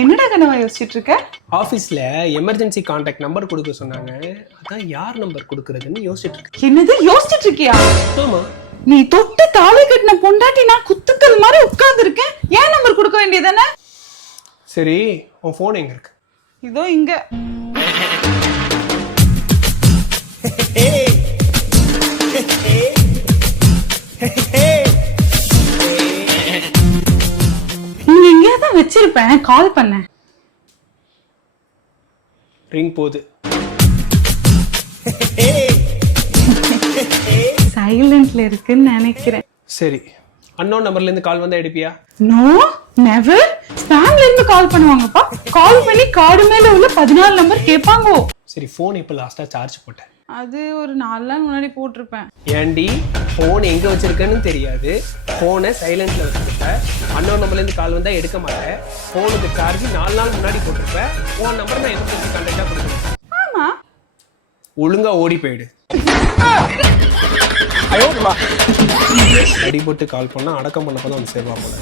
என்னடா கனவா யோசிச்சுட்டு இருக்க? ஆஃபீஸில் எமர்ஜென்சி கான்டாக்ட் நம்பர் கொடுக்க சொன்னாங்க. அதான் யார் நம்பர் கொடுக்கறதுன்னு யோசிச்சுட்டு இருக்கேன். என்னது யோசிச்சுட்டு இருக்கியா? ஆமா. நீ தொட்டு தாலி கட்டின பொண்டாட்டி நான் குத்துக்கள் மாதிரி உட்கார்ந்து இருக்கேன். ஏன் நம்பர் கொடுக்க வேண்டியதானே? சரி, உன் ஃபோன் எங்க இருக்கு? இதோ இங்க. இங்க எங்கேயாதான் வச்சிருப்பேன். கால் பண்ணேன். ரிங் போகுது. சைலண்ட்ல இருக்குன்னு நினைக்கிறேன். சரி, அன்னோன் நம்பர்ல இருந்து கால் வந்தா எடுப்பியா? No never. ஸ்பாம்ல இருந்து கால் பண்ணுவாங்கப்பா. கால் பண்ணி கார்டு மேல உள்ள 14 நம்பர் கேட்பாங்க. சரி, ஃபோன் எப்போ லாஸ்டா சார்ஜ் போட்டேன்? அது ஒரு 4 நாள் முன்னாடி போட்டிருப்பேன். ஏண்டி ஃபோன் எங்க வச்சிருக்கேன்னு தெரியாது, ஃபோனை சைலண்ட்ல வச்சிருப்ப, அன்னோன் நம்பர்ல இருந்து கால் வந்தா எடுக்க மாட்டேன், ஃபோனுக்கு சார்ஜ் 4 நாள் முன்னாடி போட்டிருப்பேன், உன் நம்பர் நான் எமர்ஜென்சி கான்டாக்டா கொடுக்குறேன். ஆமா, ஒழுங்கா ஓடி போயிடு. அடிபட்டு கால் பண்ணா அடக்கம் பண்ணப்பதான் வந்து சேருவா போல.